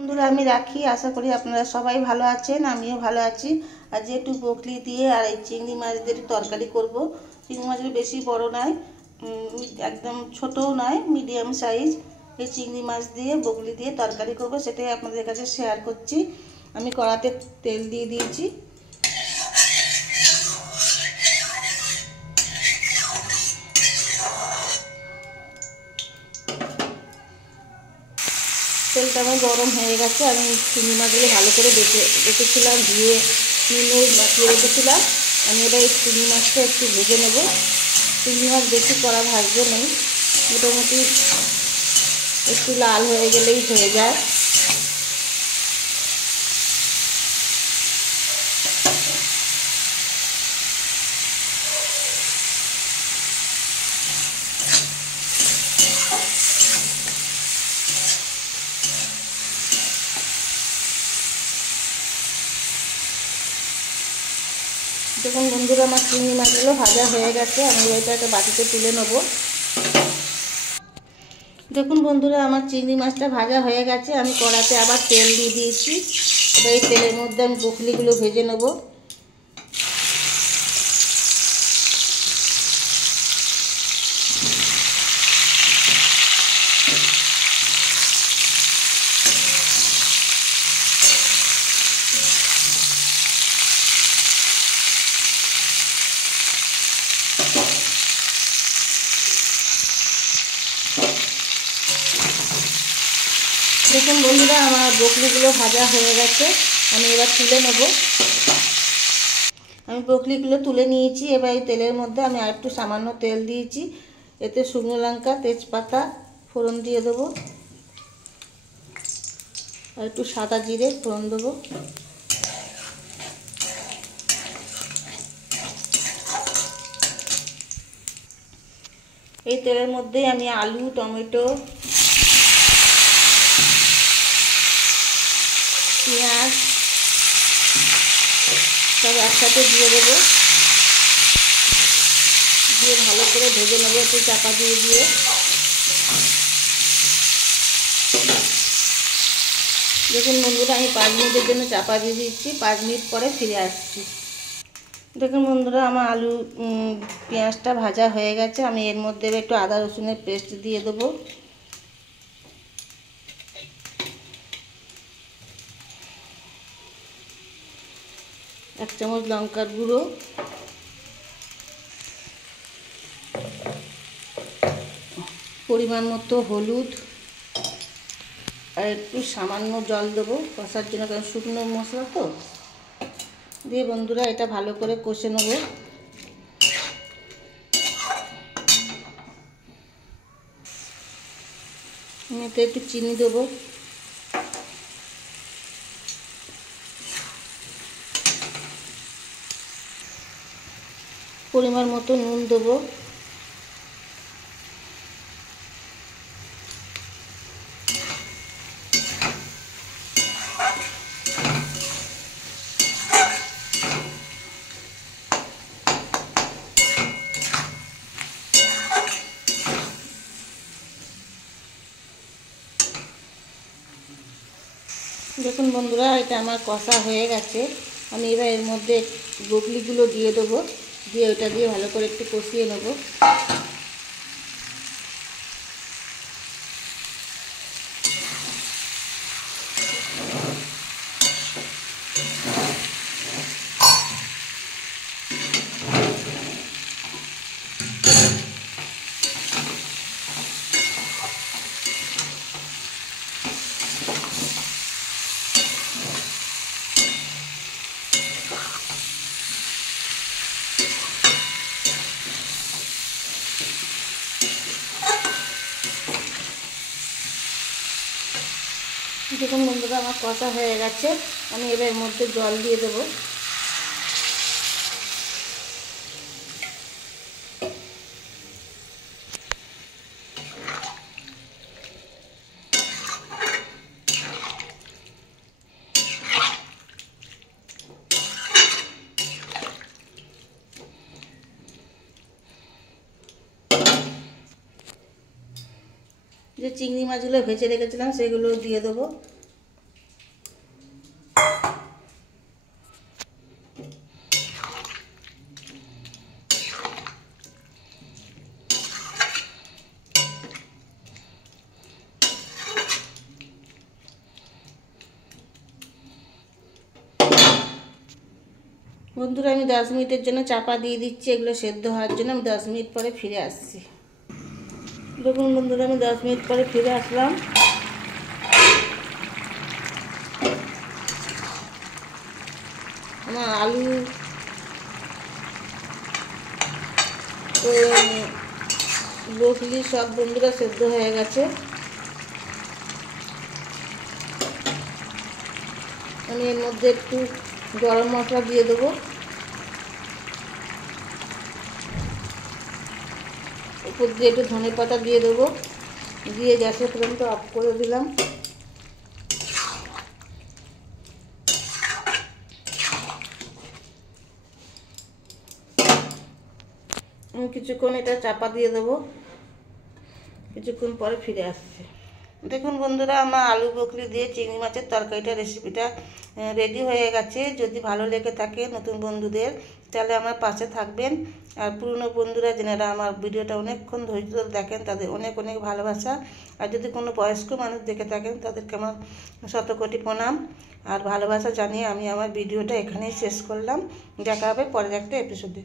বন্ধুরা আমি রাখি, আশা করি আপনারা সবাই ভালো আছেন, আমিও ভালো আছি। আর যেহেতু বকলি দিয়ে আর এই চিংড়ি মাছ দিয়ে তরকারি করব। চিংড়ি মাছগুলো বেশি বড় নয়, একদম ছোটও নয়, মিডিয়াম সাইজ। এই চিংড়ি মাছ দিয়ে বকলি দিয়ে তরকারি করব, সেটাই আপনাদের কাছে শেয়ার করছি। আমি কড়াতে তেল দিয়ে দিয়েছি। তেলটা আমার গরম হয়ে গেছে। আমি চিংড়ি মাছগুলো ভালো করে রেখেছিলাম, ধুয়ে নুন মাখিয়ে রেখেছিলাম। আমি এবার এই চিংড়ি মাছটা একটু ভেজে নেব। চিংড়ি মাছ বেশি কড়া ভাজতে নেই, মোটামুটি একটু লাল হয়ে গেলেই হয়ে যায়। দেখুন বন্ধুরা, আমার চিংড়ি মাছগুলো ভাজা হয়ে গেছে। আমি এটা একটা বাটিতে তুলে নেব। দেখুন বন্ধুরা, আমার চিংড়ি মাছটা ভাজা হয়ে গেছে। আমি কড়াতে আবার তেল দিয়ে দিয়েছি। এবার এই তেলের মধ্যে আমি বকলিগুলো ভেজে নেব। দেখুন বন্ধুরা, আমার বকলিগুলো ভাজা হয়ে গেছে। আমি এবার তুলে নেব। আমি বকলিগুলো তুলে নিয়েছি। এবার এই তেলের মধ্যে আমি আরেকটু সামান্য তেল দিয়েছি। এতে শুকনো লঙ্কা, তেজপাতা ফোড়ন দিয়ে দেবো, আর একটু সাদা জিরে ফোড়ন দেবো। এই তেলের মধ্যে আমি আলু, টমেটো, পেঁয়াজ সব একসাথে দিয়ে দেবো। দিয়ে ভালো করে ভেজে নেবো, একটু চাপা দিয়ে দিয়ে। দেখুন বন্ধুরা, আমি 5 মিনিটের জন্য চাপা দিয়ে দিচ্ছি। 5 মিনিট পরে ফিরে আসছি। দেখুন বন্ধুরা, আমার আলু পেঁয়াজটা ভাজা হয়ে গেছে। আমি এর মধ্যে একটু আদা রসুনের পেস্ট দিয়ে দেবো। এক চামচ লঙ্কার গুঁড়ো, পরিমাণ মতো হলুদ, আর একটু সামান্য জল দেবো কষার জন্য, কারণ শুকনো মশলা তো। দিয়ে বন্ধুরা এটা ভালো করে কষে নেব। এতে একটু চিনি দেবো, পরিমাণ মতো নুন দেবো। দেখুন বন্ধুরা, এটা আমার কষা হয়ে গেছে। আমি এবার এর মধ্যে বকলিগুলো দিয়ে দেবো, দিয়ে ওটা দিয়ে ভালো করে একটু কষিয়ে নেব। দেখুন বন্ধুরা, আমার কষা হয়ে গেছে। আমি এবার এর মধ্যে জল দিয়ে দেবো। যে চিংড়ি মাছগুলো ভেজে রেখেছিলাম সেগুলো দিয়ে দেবো। বন্ধুরা আমি 10 মিনিটের জন্য চাপা দিয়ে দিচ্ছি এগুলো সেদ্ধ হওয়ার জন্য। আমি 10 মিনিট পরে ফিরে আসছি। দেখুন বন্ধুরা আমি 10 মিনিট পরে ফিরে আসলাম। আমার আলু ব্রোকলি সব বন্ধুরা সেদ্ধ হয়ে গেছে। আমি এর মধ্যে একটু গরম মশলা দিয়ে দেবো, উপর দিয়ে একটু ধনে পাতা দিয়ে দেবো, দিয়ে গ্যাসের ফ্লেমটা অফ করে দিলাম। আমি কিছুক্ষণ এটা চাপা দিয়ে দেবো, কিছুক্ষণ পরে ফিরে আসছি। দেখুন বন্ধুরা আমার আলু ব্রোকলি দিয়ে চিংড়ি মাছের তরকারিটা রেসিপিটা রেডি হয়ে গেছে। যদি ভালো লেগে থাকে নতুন বন্ধুদের তাহলে আমার পাশে থাকবেন। আর পুরনো বন্ধুরা যেনারা আমার ভিডিওটা অনেকক্ষণ ধৈর্য ধরে দেখেন তাদের অনেক অনেক ভালোবাসা। আর যদি কোনো বয়স্ক মানুষ দেখে থাকেন তাদেরকে আমার শতকোটি প্রণাম আর ভালোবাসা জানিয়ে আমি আমার ভিডিওটা এখানেই শেষ করলাম। দেখা হবে পরের একটা এপিসোডে।